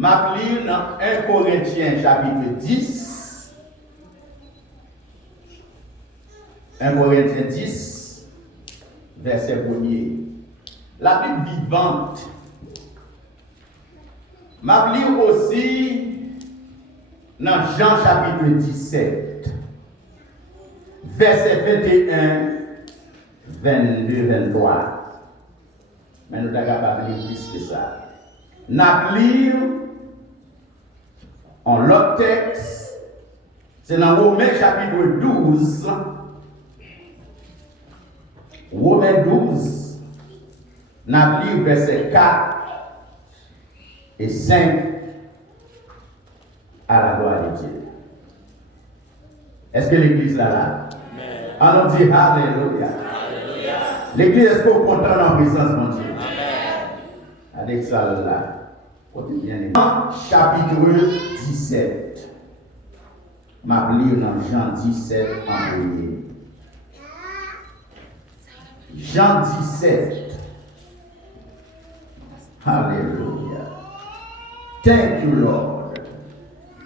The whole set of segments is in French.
m'a lire dans 1 Corinthiens chapitre 10. 1 Corinthiens 10, verset 1er. La Bible vivante. M'a lire aussi dans Jean chapitre 17, verset 21, 22, 23. Mais nous sommes capables de lire plus que ça. N'a lire en l'autre texte, c'est dans Romains chapitre 12. Romains 12, n'a lire verset 4 et 5 à la gloire de Dieu. Est-ce que l'église là? Allons dire Alléluia. L'église, est-ce qu'on est content dans la présence de mon Dieu? Avec ça là. Chapitre 17. Ma lire dans Jean 17 en premier. Jean 17. Alléluia. Thank you, Lord.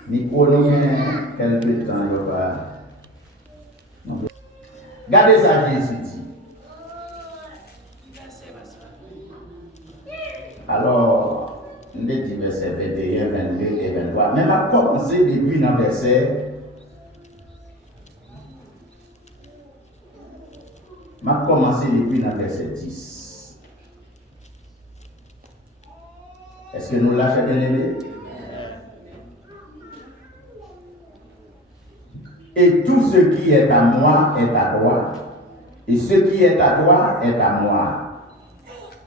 Nous connaissons quelques temps. Regardez ça, Jésus dit. Alors, on dit verset 21, 22 et 23. Mais ma commencé depuis dans verset. M'a commencé depuis dans verset 10. Est-ce que nous lâchons bien aimé? Et tout ce qui est à moi est à toi. Et ce qui est à toi est à moi.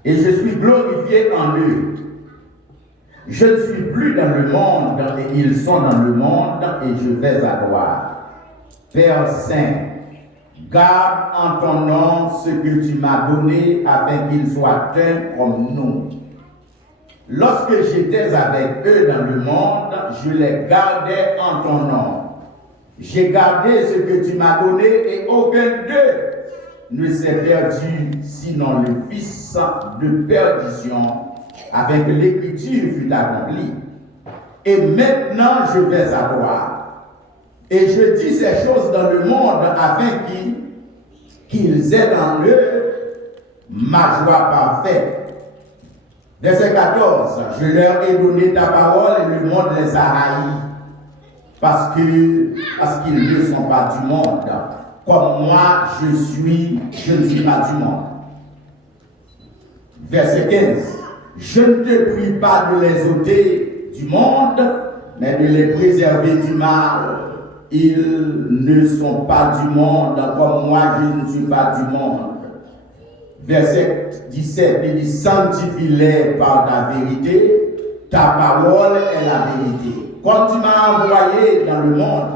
Et je suis glorifié en eux. Je ne suis plus dans le monde, et ils sont dans le monde, et je vais à toi. Père Saint, garde en ton nom ce que tu m'as donné, afin qu'ils soient un comme nous. Lorsque j'étais avec eux dans le monde, je les gardais en ton nom. J'ai gardé ce que tu m'as donné, et aucun d'eux ne s'est perdu, sinon le fils de perdition, afin que l'écriture fût accomplie. Et maintenant je vais à toi. Et je dis ces choses dans le monde, afin qu'ils aient en eux ma joie parfaite. Verset 14. Je leur ai donné ta parole, et le monde les a haïs, parce qu'ils ne sont pas du monde. Comme moi, je ne suis pas du monde. Verset 15. Je ne te prie pas de les ôter du monde, mais de les préserver du mal. Ils ne sont pas du monde, comme moi, je ne suis pas du monde. Verset 17. Il dit, sanctifie-les par ta vérité, ta parole est la vérité. Comme tu m'as envoyé dans le monde,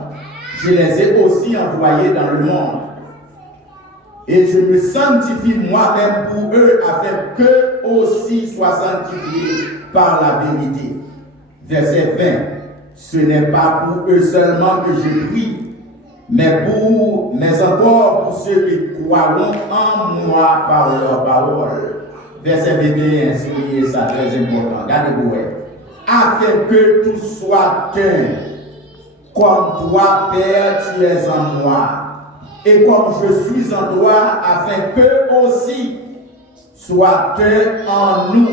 je les ai aussi envoyés dans le monde. Et je me sanctifie moi-même pour eux, afin qu'eux aussi soient sanctifiés par la vérité. Verset 20. Ce n'est pas pour eux seulement que je prie, mais encore pour ceux qui croiront en moi par leur parole. Verset 21, soulignez ça, très important. Regardez-vous. Afin que tout soit un. Comme toi, Père, tu es en moi, et comme je suis en toi, afin qu'eux aussi soient un en nous,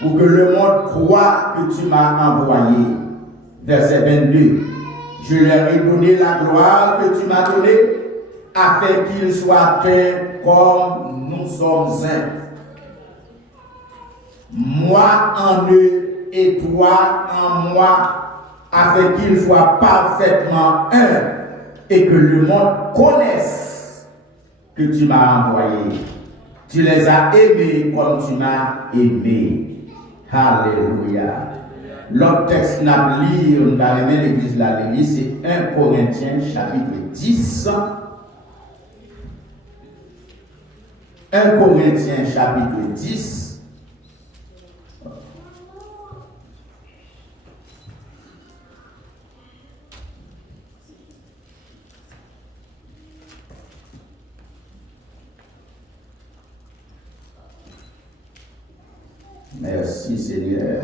pour que le monde croie que tu m'as envoyé. Verset 22. Je leur ai donné la gloire que tu m'as donnée, afin qu'ils soient un comme nous sommes un. Moi en eux et toi en moi, afin qu'ils soient parfaitement un, et que le monde connaisse que tu m'as envoyé. Tu les as aimés comme tu m'as aimé. Alléluia. L'autre texte n'a lire, on va aimer l'église la lire, c'est 1 Corinthiens chapitre 10. 1 Corinthiens chapitre 10. Merci Seigneur.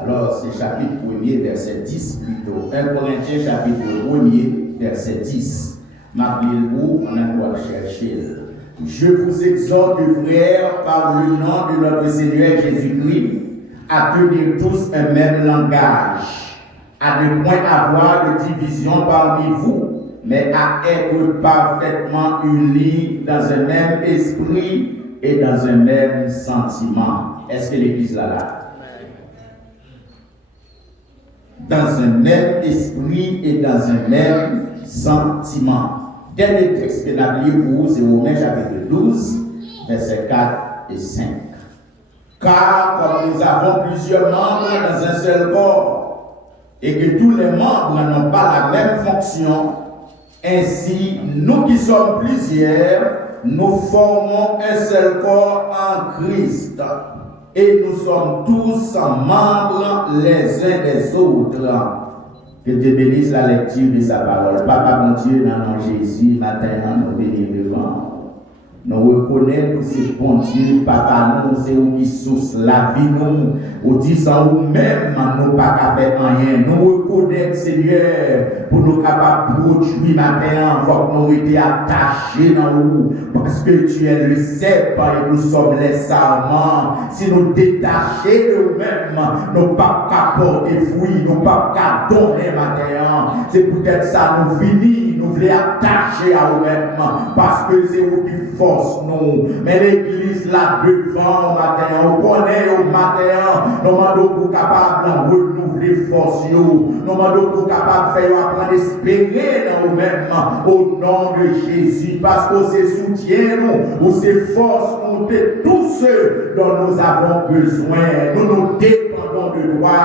Alors, c'est chapitre 1er, verset 10 plutôt. 1 Corinthiens, chapitre 1er, verset 10. M'appelez-vous, on a droit de chercher. Je vous exhorte, frères, par le nom de notre Seigneur Jésus-Christ, à tenir tous un même langage, à ne point avoir de division parmi vous, mais à être parfaitement unis dans un même esprit et dans un même sentiment. Est-ce que l'Église là? Dans un même esprit et dans un même sentiment. Dernier texte que n'a lié pour vous, c'est Romains chapitre 12, versets 4 et 5. Car comme nous avons plusieurs membres dans un seul corps, et que tous les membres n'ont pas la même fonction, ainsi, nous qui sommes plusieurs, nous formons un seul corps en Christ. Et nous sommes tous membres les uns des autres. Que Dieu bénisse la lecture de sa parole. Papa, mon Dieu, dans le nom de Jésus, matin, nous bénissons devant. Nous reconnaissons que c'est bon Dieu, Papa, nous, c'est où qui source la vie, nous, au disant nous-mêmes, nous pas qu'à faire rien. Nous reconnaissons, Seigneur, pour nous capables de produire matin, faut que nous étions attachés dans nous, parce que tu es le cep et nous sommes les sarments. Si nous détachons de nous-mêmes, nous pas qu'à porter fruit, nous pas qu'à donner matin. C'est peut-être ça, nous finissons, nous voulons attacher à nous-mêmes, parce que c'est vous qui force nous. Mais l'église là devant au matin, on connaît au matin, nous demandons pour capable de renouveler force, nous demandons pour capable de faire apprendre à espérer dans nous-mêmes au nom de Jésus, parce que c'est soutien nous, ou c'est force nous de tous ceux dont nous avons besoin. Nous nous dépendons de toi.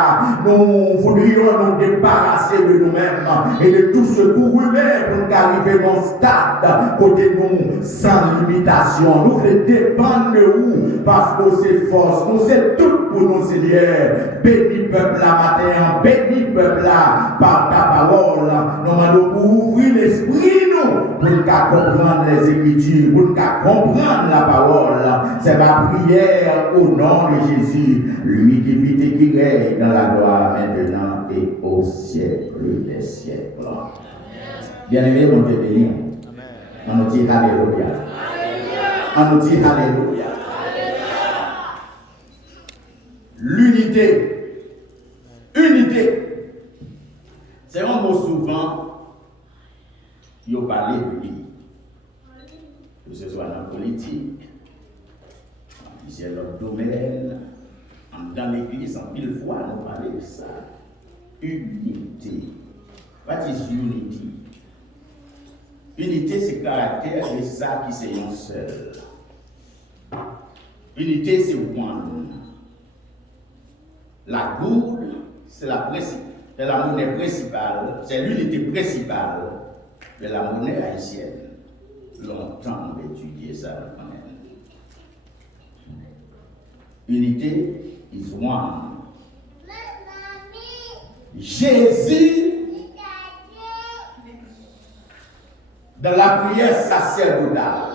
Nous voudrions nous débarrasser de nous-mêmes et de tout ce pour nous-mêmes pour nous arriver dans ce stade côté nous sans limitation. Nous voulons dépendre de vous parce que c'est force. Nous c'est tout pour nous, Seigneur. Bénis peuple là matin, bénis peuple là par ta parole. Nous demandons pour ouvrir l'esprit nous pour nous comprendre les Écritures, pour nous comprendre la parole. C'est ma prière au nom de Jésus, lui qui vit et qui règne dans la gloire maintenant et au siècle des siècles. Bien-aimé, mon Dieu béni. On nous dit Alléluia. On nous dit Alléluia. L'unité. Unité. C'est un mot souvent, il faut parler de lui. Que ce soit dans la politique, dans plusieurs domaines, dans l'église, en mille fois, on parle de ça. Unité. What is unity? Unité, c'est le caractère de ça qui c'est un seul. Unité, c'est one. La gourde, c'est la monnaie principale, c'est l'unité principale de la monnaie haïtienne. Longtemps d'étudier ça quand même. Unité is one. Jésus, dans la prière sacerdotale,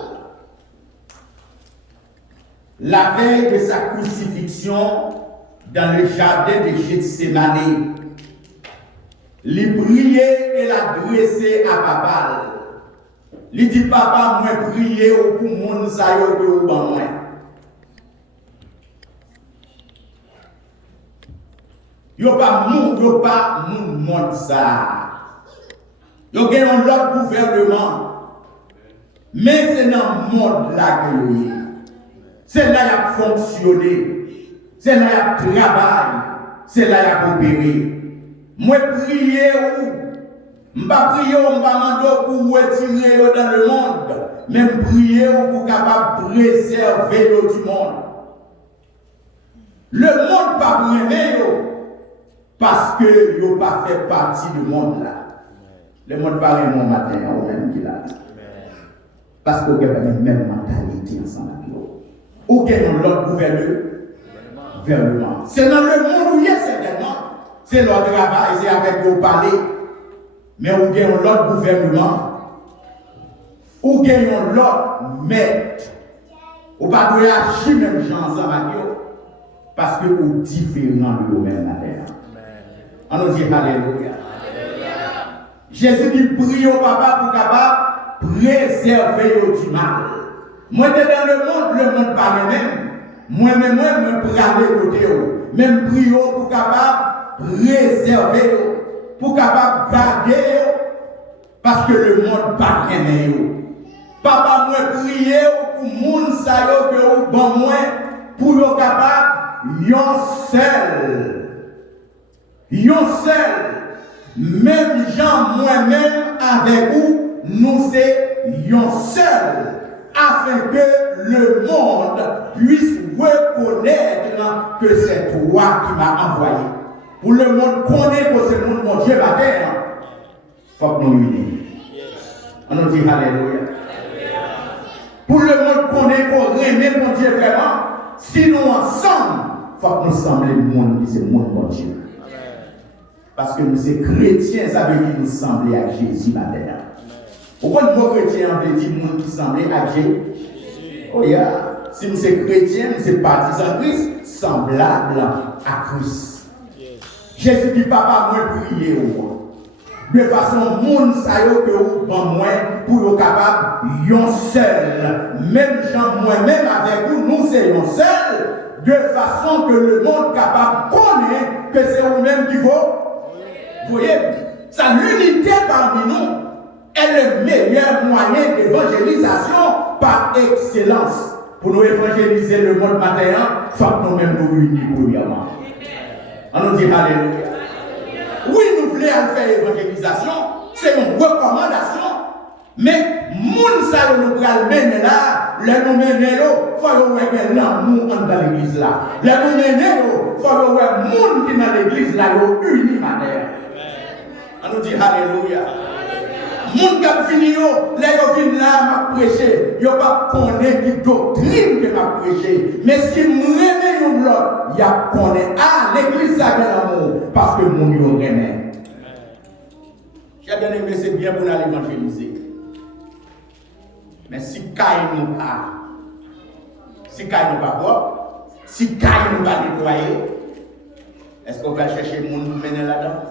la veille de sa crucifixion dans le jardin de Gethsémane, il priait et l'adressait à papa. Il dit papa, moi prier pour mon sayo que ou ban moi. Yo pas moun monde ça. Yo gen un autre gouvernement. Mais c'est dans le monde là que yo. C'est là y a fonctionné. C'est là y a travail. C'est là y a opéré. Moi prier ou m'pa prier ou m'pa mando pour retirer yo dans le monde. Même prier ou pour capable préserver yo du monde. Le monde pas pour aimer yo. Parce que vous pas fait partie du monde là. Le monde pas mon matin, ou même qui là. Parce que vous avez la même mentalité ensemble avec vous. Ou avez l'autre gouvernement. C'est dans le monde où il y a certainement. C'est leur travail, c'est avec vous parler. Mais vous avez l'autre gouvernement. Ou avez l'autre maître. Ou pas de agir même gens ensemble avec vous. parce que vous différents de vous-même la terre. On nous dit alléluia. Jésus dit prie au papa pour capable préserver du mal. Moi j'étais dans le monde par moi-même. Moi-même, je peux aller côté. Même prier pour capable préserver, pour capable garder, parce que le monde pas aimé. Papa, moi prier pour moun sa yo que bon moi pour yo capable yon seul. Même gens moi-même avec vous, nous c'est yon seul. Afin que le monde puisse reconnaître que c'est toi qui m'as envoyé. Pour le monde connaître que c'est mon Dieu la terre, il faut que nous unis. On nous dit alléluia. Pour le monde connaître qu'on remet mon Dieu vraiment, si nous ensemble, il faut que nous semblions le monde qui c'est mon Dieu. Parce que nous sommes chrétiens, ça veut dire que nous semblons à Jésus la terre. Pourquoi nous chrétiens veut dire monde qui semble à Jésus? Oh yeah. Si nous sommes chrétiens, nous sommes partisans de Christ, semblables à Christ. Jésus dit papa, moi prier de façon monde ça yo que ou ban moi pour capable yon seul. Même gens moi-même avec vous, nous c'est yon seul, de façon que le monde capable connaît que c'est vous-même qui vaut. Vous voyez, ça l'unité parmi nous est le meilleur moyen d'évangélisation par excellence. Pour nous évangéliser le monde matin, il faut que nous-mêmes nous unis premièrement. On nous dit alléluia. Oui, nous voulons faire évangélisation, c'est une recommandation, mais moun sa nous pral mener là, les nous mener là, faut que l'amour dans l'église là. Les nous mener là, faut que moun qui dans l'église là, unis matin. On nous dit alléluia. Moun kap fini yo, les yo vin là m'a prêcher, yo pas connaître qui doctrine que m'a prêcher, mais si m'remet yon l'autre, y a connaît l'église ça gagne l'amour parce que moun yo remet. J'ai bien aimé c'est bien pour aller évangéliser. Mais si caille nous pas, si caille nous pas propre, si caille nous pas nettoyer, est-ce qu'on va chercher moun pour mener là-dedans?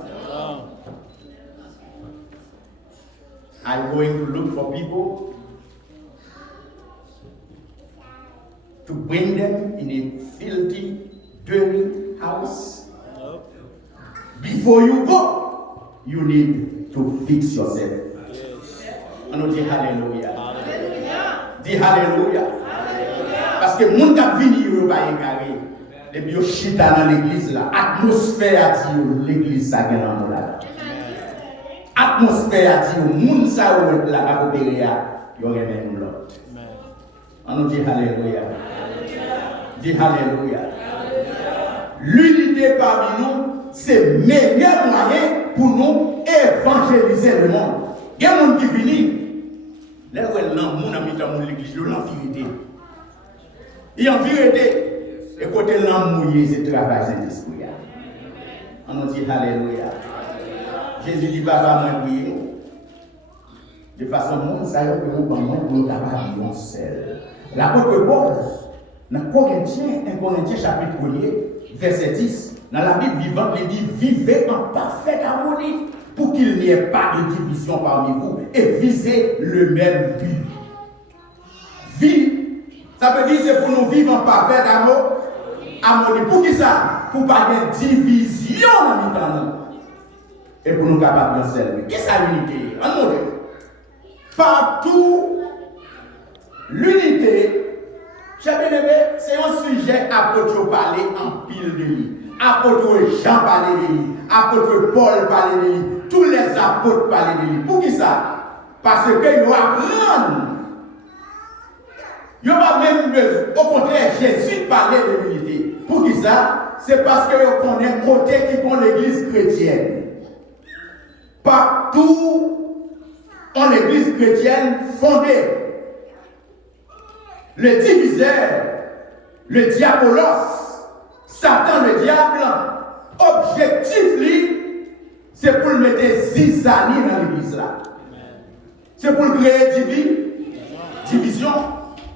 I'm going to look for people to bring them in a filthy, dirty house. Before you go, you need to fix yourself. On nous dit Alléluia. Dis Alléluia. Parce que mon cap vini yo va égaré. Les bio chita dans l'église là, atmosphère dit l'église ça gagne dans là. Atmosphère dit moun sa ou la ka opérer yo remet nous l'autre. On nous dit alléluia. Dis alléluia. L'unité parmi nous, c'est le meilleur moyen pour nous évangéliser le monde. Il y a des gens qui viennent, là où est l'amour dans l'église, l'envérité. Et en vérité, et côté l'amour, c'est le travail Saint-Esprit. On nous dit alléluia. Jésus dit, papa, moi, prier. De façon, mon ça y est, que nous avons capable seul. L'apôtre Paul, dans 1 Corinthiens chapitre 1er, verset 10, dans la Bible vivante, il dit, vivez en parfaite harmonie pour qu'il n'y ait pas de division parmi vous et visez le même but. Vie, ça veut dire c'est pour nous vivre en parfaite harmonie. Pour qui ça? Pour pas de division dans nous. Et pour nous capables de servir. Qu'est-ce que l'unité? En mode. Partout, l'unité, c'est un sujet apôtre parler en pile de lui. Apôtre Jean parlait de lui. Apôtre Paul parlait de lui. Tous les apôtres parlaient de lui. Pour qui ça? Parce que ils apprennent. Ils n'ont même besoin. Au contraire, Jésus parlait de l'unité. Pour qui ça? C'est parce que ils connaissent côté qui prend l'église chrétienne. Partout en l'église chrétienne fondée, le diviseur, le diabolos, Satan le diable, objectif lui, c'est pour le mettre zizanie dans l'église là. C'est pour le créer division.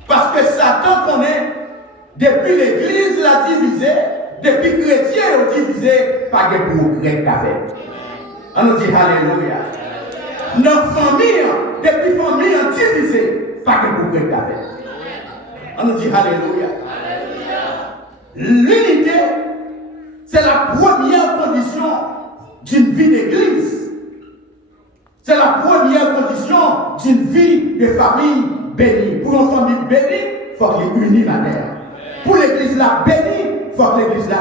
Parce que Satan connaît, depuis l'église la divisée, Depuis chrétien, on divisé, pas de progrès qu'a fait. On nous dit Alléluia. Notre famille, depuis famille, on divisé, pas de progrès qu'a fait. On nous dit Alléluia. L'unité, c'est la première condition d'une vie d'église. C'est la première condition d'une vie de famille bénie. Pour une famille bénie, il faut qu'elle unie la terre. Pour l'église là bénie, il faut que l'église là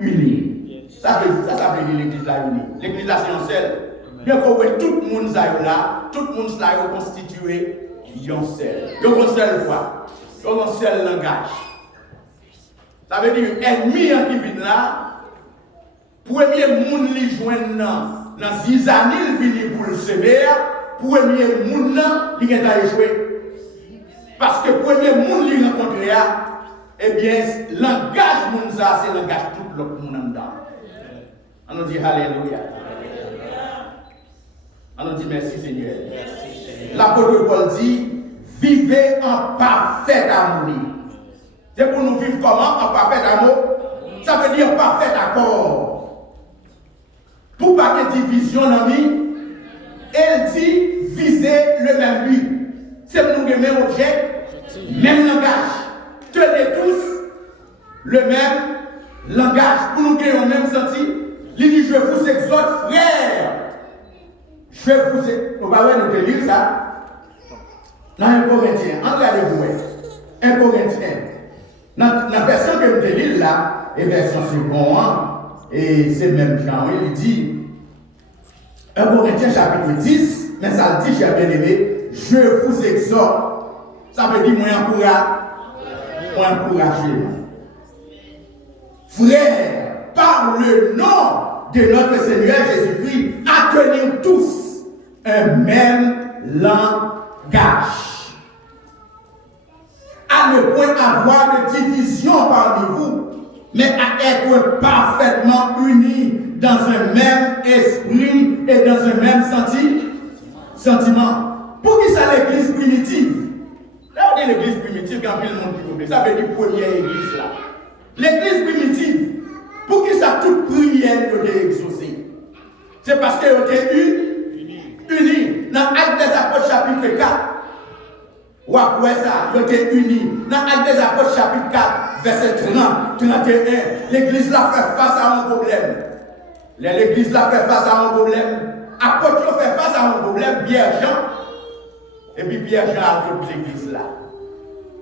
unie. Ça veut dire l'église là unie. L'église là c'est un seul. Bien que tout le monde là, tout le monde là est constitué d'un seul. Il y a une seule voix, il y a un seul langage. Ça veut dire ennemi qui vient là, premier monde qui joint dans 6 années, il vient pour le semer, premier monde qui est à échouer. Parce que premier monde qui rencontre, eh bien, langage monde ça, c'est le langage tout l'autre monde dedans. On nous dit Alléluia. On nous dit merci Seigneur. L'apôtre Paul dit, vivez en parfait amour. C'est pour nous vivre comment? En parfait amour. Ça veut dire parfait accord. Pour pas de division dans vie, elle dit viser le même but. C'est pour nous le même objet, même langage. Tenez tous le même langage. Pour nous gagner le même senti. Il dit je vous exhorte, frères. Je vous exhorte. Vous pouvez nous lire ça. Dans 1 Corinthiens, regardez-vous. 1 Corinthiens. Dans la version que nous lisons là, et version seconde, et c'est même Jean, il dit 1 Corinthiens chapitre 10, mais ça dit, cher bien-aimé, je vous exhorte. Ça veut dire, moi encourager. Frères, par le nom de notre Seigneur Jésus-Christ, à tenir tous un même langage. À ne point avoir de division parmi vous, mais à être parfaitement unis dans un même esprit et dans un même sentiment. Pour qui ça l'église primitive? Là, on dit l'église primitive quand il y a le monde qui ça veut dire première église là. L'église primitive, pour qui ça toute prière peut être exaucée? C'est parce qu'elle était unie. Dans Actes des Apôtres chapitre 4, ou après ça, ils étaient unis. Dans Actes des Apôtres chapitre 4, verset 30, 31, l'église là fait face à un problème. L'église là fait face à un problème. Apôtres fait face à un problème, Pierre-Jean. Et puis Pierre-Jean a fait l'église là.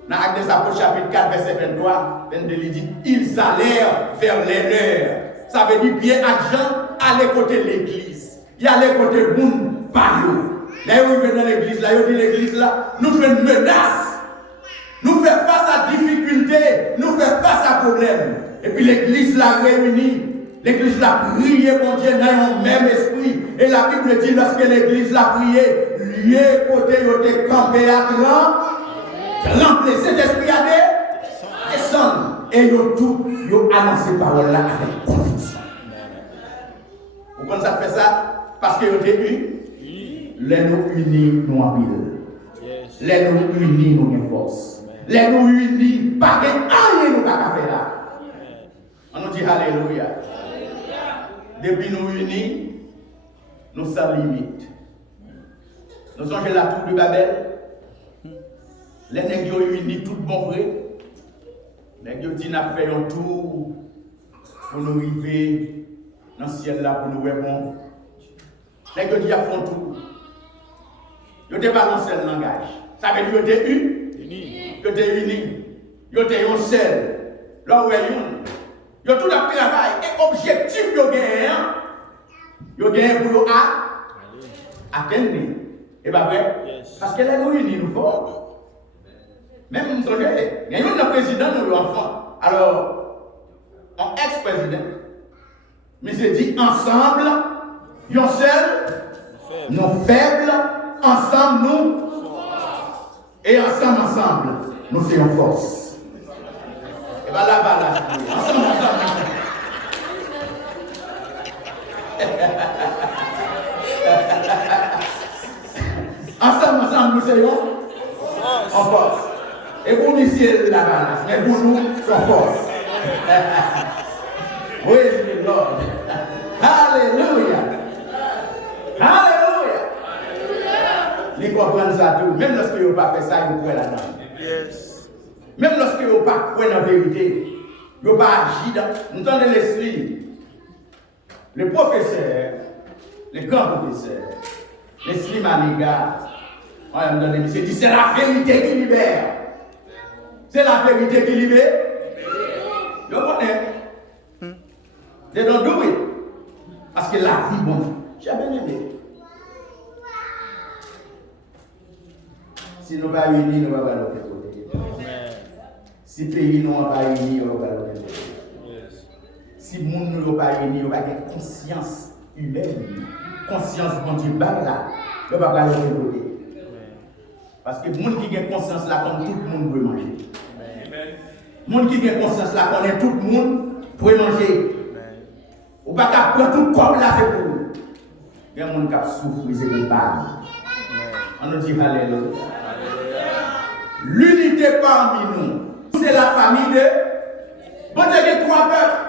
Dans Actes des Apôtres chapitre 4, verset 23, 22, il dit, ils allèrent vers les leurs. Ça veut dire Pierre et Jean allaient côté l'église. Ils allaient côté le monde par eux. Là, ils viennent dans l'église, là, ils disent l'église là, nous faisons une menace. Nous faisons face à difficulté, nous faisons face à problème. Et puis l'église là réunie, l'église là prié, mon Dieu, dans le même esprit. Et la Bible dit, lorsque l'église l'a prié, lieu côté, il était campé à tremper, cet esprit a descendu. Et ils ont tout, ils ont annoncé parole là avec conviction. Pourquoi ça fait ça? Parce qu'ils ont été unis. Les nous unis, nous en pile. Les nous unis, nous en force. Les nous unis, pas de rien nous pas faire là. On nous dit Alléluia. Depuis nous unis, nous sommes limites. Nous sommes la tour de Babel. Les nègres unis, tout bon vrai. Les nègres disent nous fait un tour pour nous arriver dans le ciel là pour nous répondre. Les nègres disent font tout. Ils n'ont pas un seul langage. Ça veut dire qu'ils étaient unis. Ils étaient unis. Ils étaient un seul. Là où ils ont tout le travail. Et l'objectif qu'ils ont gagné, ils ont gagné pour atteindre. Et bien vrai, parce que là, nous unis, nous forts. Même nous sommes il y a un président, nous enfants. Alors, un ex-président, mais c'est dit ensemble, ils sont seuls, nous faibles. Ensemble, nous, et ensemble, nous faisons force. Et bien là, ensemble. Ensemble, nous faisons en force. Et pour nous, c'est la balance, mais pour nous, c'est en force. Praise the Lord. Alléluia. Alléluia. Les comprendre ça tout. Même lorsque vous n'avez pas fait ça, vous croyez là-dedans. Yes. Même lorsque vous n'avez pas cru dans la vérité, vous n'avez pas agi dans. Nous entendons l'esprit. Le professeur, le grand professeur, l'esprit Maniga, il dit c'est la vérité qui libère. C'est la vérité qui libère. Vous connaissez? They don't do it. Parce que la vie, bon, j'ai bien aimé. Si nous ne sommes pas unis, nous ne sommes pas de l'autre côté. Si le pays ne sont pas unis, nous ne sommes pas de l'autre côté. Si le monde ne sont pas unis, nous n'avons pas de conscience humaine. Conscience quand tu parles là, nous ne sommes pas de l'autre côté. Parce que le monde qui a conscience là, comme tout le monde peut manger. Le monde qui a conscience là, connaît tout le monde peut manger. Ou pas qu'à prendre tout comme là, c'est pour nous. Il y a des gens qui souffrent, c'est pour pas. On nous dit Alléluia. L'unité parmi nous, c'est la famille de. Bon Dieu, il y a trois peuples.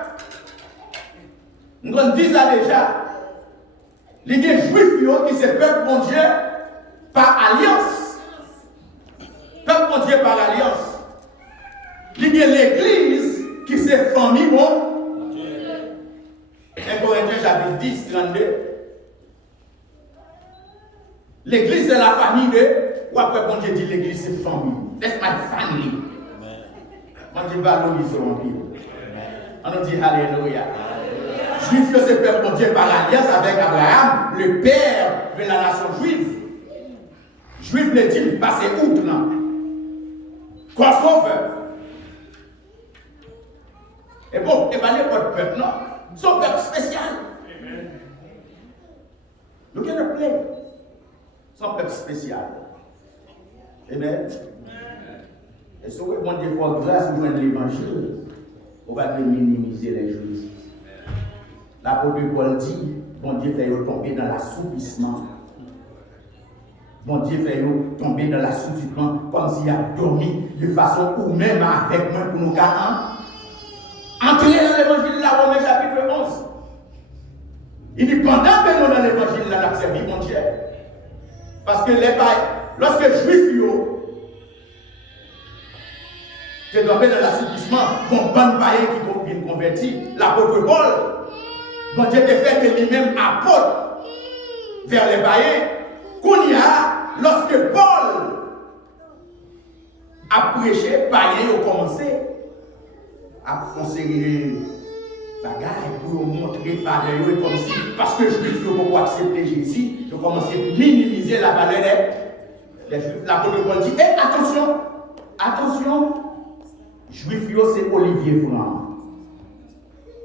Nous avons dit ça déjà. Il y a des juifs qui se peuple bon Dieu par alliance. Peuple bon Dieu par alliance. Il y a l'église qui se famille bon. 1 Corinthiens chapitre 10, 32. L'église c'est la famille de. Ou après bon Dieu dit l'église c'est famille. That's my family. Bon Dieu valorise son vie. On nous dit Alléluia. Juif que c'est peuple bon Dieu par l'alliance avec Abraham, le père de la nation juive. Juif le dit passer outre là. Crossover. Et bon, et bien n'importe peuple, non? Son peuple spécial. Look at the play. Son peuple spécial. Amen. Et si vous bon Dieu pour grâce de l'évangile, on va minimiser les juifs. L'apôtre Paul dit, bon Dieu fait tomber dans l'assoupissement. Bon Dieu fait tomber dans l'assoupissement comme s'il a dormi de façon ou même avec moi pour nous garder. Entrez dans l'évangile de la Romains chapitre 11. Il dit pendant que nous dans l'évangile, nous avons servi mon Dieu. Parce que lorsque les juifs sont tombés dans l'assouplissement, bon païen qui vient converti, l'apôtre Paul, bon Dieu te fait de lui-même apôtre vers les païens. Qu'on y a, lorsque Paul a prêché, païens ont commencé à conseiller bagaille pour montrer par eux comme si, parce que je juifs pour accepter Jésus, je commençais à minimiser la valeur des juifs. L'apôtre Paul dit, attention, juifs c'est Olivier Franc.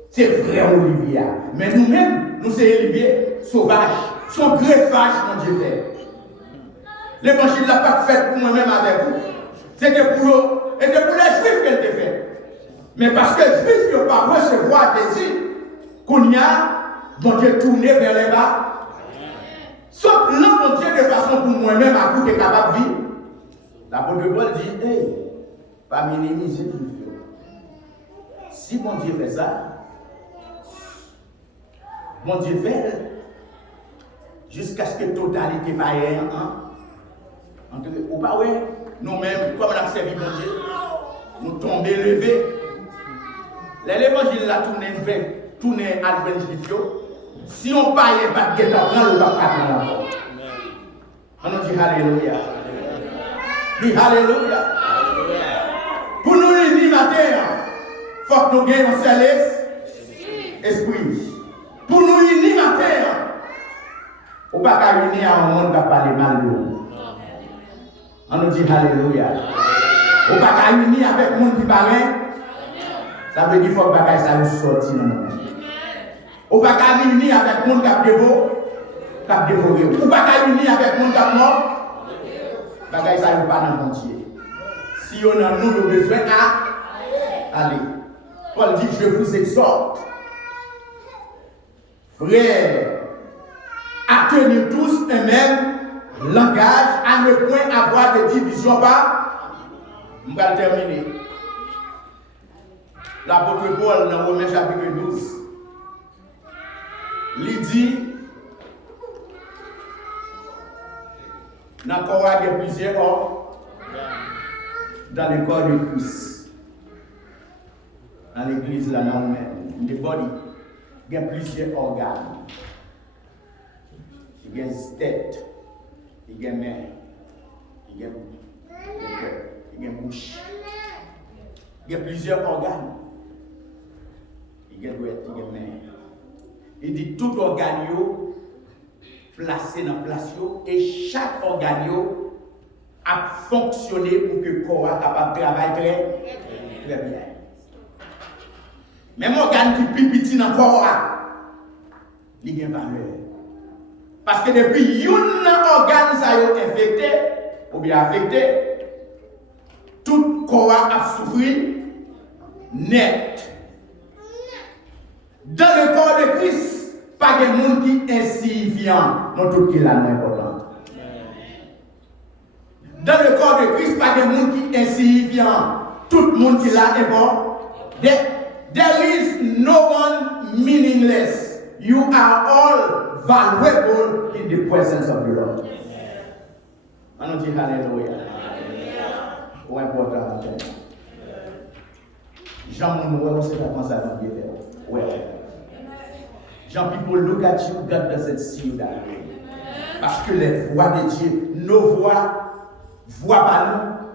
C'est vrai Olivier. Mais nous-mêmes, nous sommes Olivier sauvage. Son greffage qu'on Dieu fait. L'évangile n'a pas fait pour moi-même avec vous. C'était pour les juifs qu'elle était faite. Mais parce que les juifs n'ont pas recevoir Jésus, qu'on y a, bon Dieu tourné vers les bas. Sauf là, mon Dieu, de façon pour moi-même, à coup, tu es capable de vivre. L'apôtre Paul dit, hey, pas minimiser tout. Si mon Dieu fait ça, mon Dieu fait, jusqu'à ce que la totalité païenne, ou pas, ouais, nous-mêmes, comme on a servi mon Dieu, nous tombons élevés. L'évangile l'a tourné à l'évangile. Si on paye pas de guet, on ne va pas prendre. On nous dit Alléluia. Dis Alléluia. Pour nous unir matin, il faut que nous gagnions un seul esprit. Pour nous unir matin, on ne va pas unir à un monde qui a parlé mal de nous. On nous dit Alléluia. On ne va pas unir avec le monde qui parle. Ça veut dire qu'il faut que ça nous sorte. On ne va pas unir avec le monde qui a dévoré. On ne va pas unir avec le monde qui a mort. Bagay ça ne pas dans le Dieu. Si on a nous le besoin à aller. Paul dit, je vous exhorte, frères, à tenir tous un même langage, à ne point avoir de division par. Je vais terminer. L'apôtre Paul, dans Romains chapitre 12, il dit, dans le corps, il y a plusieurs organes dans le corps de Christ. Dans l'église, là, dans le body, il y a plusieurs organes. Il y a une tête, il y a une main, il y a une bouche. Il y a plusieurs organes. Il y a une tête, il y a une main. Il dit tout organe placé dans place et chaque organe a fonctionné pour que le corps soit capable de travailler très bien. Même organe qui est plus petit dans le corps, il y a une valeur. Parce que depuis un organe ça est infecté ou bien affecté, tout corps a souffert net. Dans le corps de Christ, pas de monde qui est insignifiant, non tout qui est là important. Dans le corps de Christ, pas de monde qui est insignifiant, tout le monde qui est là est bon. There is no one meaningless. You are all valuable in the presence of the Lord. On dit Alléluia. Ou important. Jean Monoué, on sait pas comment ça va bien faire. Ouais. Jean, people look at you, God doesn't see you that way. Parce que les voix de Dieu, nos voix, voix pas nous.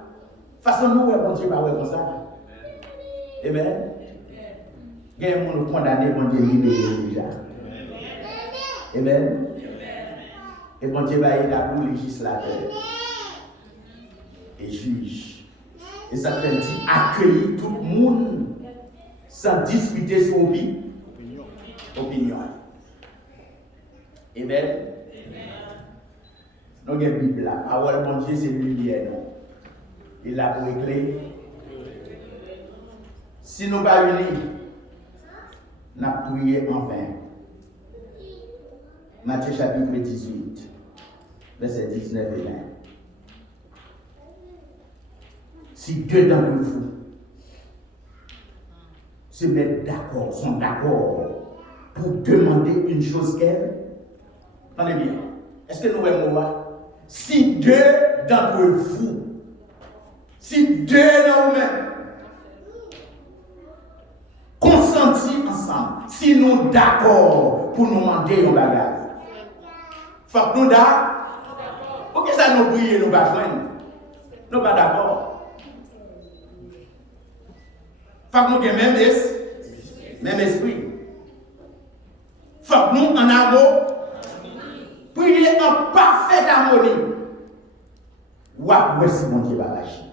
Façon nous, bon Dieu, pas comme ça. Amen. Il y a un monde condamné, bon Dieu, libéré déjà. Amen. Et bon Dieu, il est là pour législateur et juge. Et ça fait dire accueillir tout le monde sans discuter sur opinion. Amen. Nous avons la Bible là. Parole bon Dieu, c'est lumière. Il a pour éclairer. Si nous ne sommes pas unis, nous avons prié en vain. Matthieu chapitre 18, verset 19 et 20. Si deux d'entre vous se mettent d'accord, sont d'accord pour demander une chose qu'elle, attendez bien, est-ce que nous voyons voir? Si deux d'entre vous, si deux d'entre vous-mêmes consentis ensemble, si nous d'accord pour nous demander un bagage, faut que nous d'accord. Pourquoi ça nous brille, nous pas joindre? Nous pas d'accord. Faut que nous ayons même esprit. Faut que nous en amour, prier en parfaite harmonie. Ou après si mon Dieu va agir.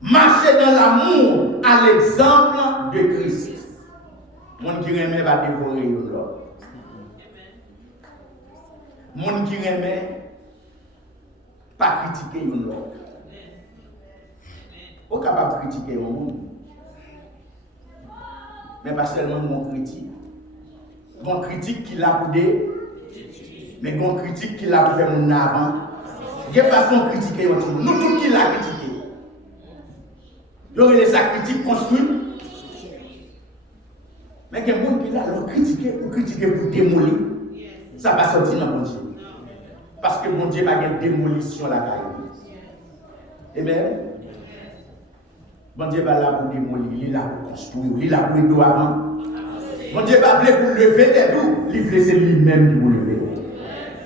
Marcher dans l'amour à l'exemple de Christ. Mon qui remet va dévorer l'autre. Mon qui remet pas critiquer l'autre. Pas capable de critiquer le monde. Mais pas seulement mon critique. Mon critique qui l'a pour des, mais mon critique qui l'a pour faire mon avant. Il y a façon de critiquer nous tous qui l'a critiqué. Il y aurait sa critique construite. Mais il y a des gens qui l'a critiqué pour démolir. Ça va sortir dans mon Dieu. Parce que mon Dieu va avoir une démolition la carrière. Amen. Mon Dieu va là pour démolir, il est là pour construire, il est là pour aider avant. Mon Dieu va pour lever des tout, il veut c'est lui-même qui vous lever.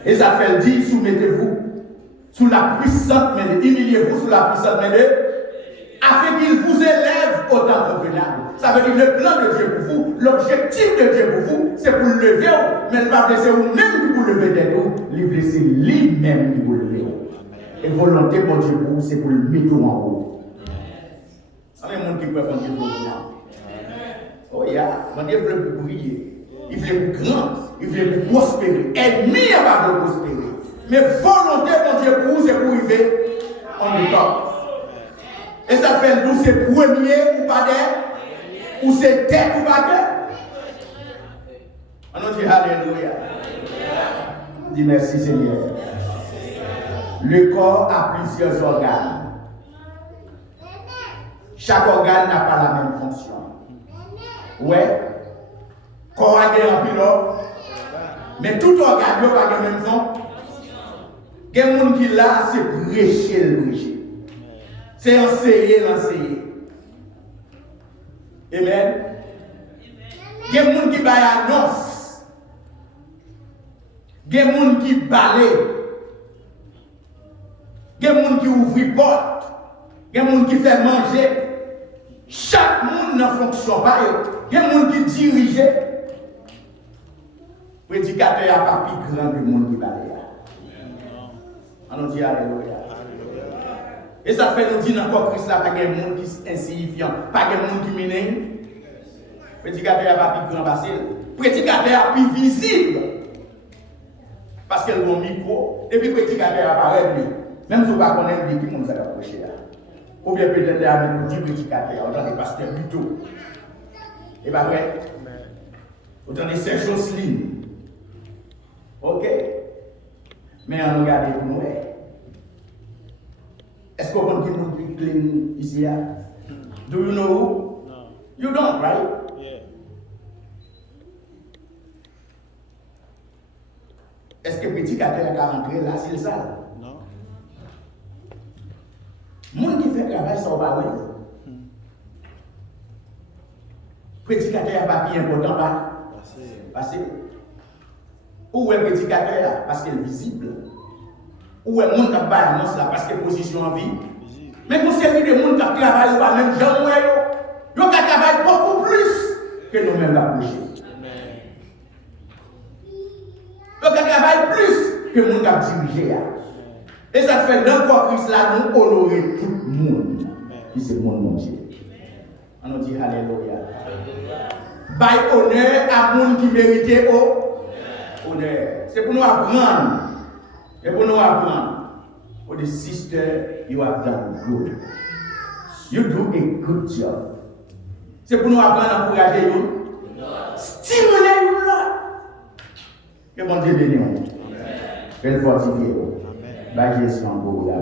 Et ça fait le dire, soumettez-vous sous la puissante main de Dieu, humiliez-vous sous la puissante main de Dieu, afin qu'il vous élève au temps convenable. Ça veut dire le plan de Dieu pour vous, l'objectif de Dieu pour vous, c'est pour le lever, mais il va laisser vous-même qui vous lever des tout, il veut c'est lui-même qui vous lever. Et volonté pour Dieu pour vous, c'est pour le mettre en haut. Il y a des gens qui peuvent faire des oh, yeah. Mon Dieu veut briller. Il veut grand. Il veut prospérer. Ennemi va vous prospérer. Mais volonté de Dieu pour vous, c'est pour arriver en état. Et ça fait nous, c'est premier ou pas d'air, ou c'est tête ou pas d'air. On dit Alléluia. On dit merci Seigneur. Le corps a plusieurs organes. Chaque organe n'a pas la même fonction. Ouais. Corps a gagné en pilote. Mais tout organe n'a pas le même son. Il y a des gens qui là, c'est prêcher le prêcher. C'est enseigner l'enseigner. Amen. Il y a des gens qui baillent annonce. Il y a des gens qui balaient. Il y a des gens qui ouvrent porte. Il y a des gens qui font manger. Chaque monde ne fonctionne pas. Il y a des gens qui dirigent. Le prédicateur n'a pas plus grand que le monde qui balaye. On dit Alléluia. Et ça fait nous dire encore Christ là, pas de monde qui est insignifiant, pas de monde qui mine. Le prédicateur n'a pas plus grand passé. Le prédicateur a plus visible. Parce qu'elle a un micro, et puis le prédicateur apparaît lui. Même si vous ne connaissez pas qui nous a approché là. Ou bien peut-être avec 10 prédicateurs, autant des pasteurs plutôt. Et pas vrai? Autant des Serge Jocelyne. Ok? Mais on regarde pour nous. Est-ce qu'on peut dire que clean ici? Do you know who? No. You don't, right? Yeah. Est-ce que le prédicateur a rentré là, c'est ça? Non. Les gens qui font travail, ça va pas. Prédicateur n'a pas plus important, pas? Parce que. Où est le prédicateur là? Parce qu'il est visible. Où est le monde qui a annonce là? Parce qu'il est position en vie. Mais pour celui de monde qui travaille pas même gens, ils travaillent beaucoup plus que nous-mêmes la bouche. Ils travaillent plus que nous qui dirigé. Et ça fait dans le Christ là, nous honorer tout le monde. Qui c'est mon nom Dieu. On nous dit Alléluia. By honneur à monde qui mérite honneur. C'est pour nous apprendre. Et pour nous apprendre. For the sister, you have done good. You do a good job. C'est pour nous apprendre à encourager vous. Stimuler vous là. Que bon Dieu bénisse. Faites fortifier vous. Bah Jésus en beau la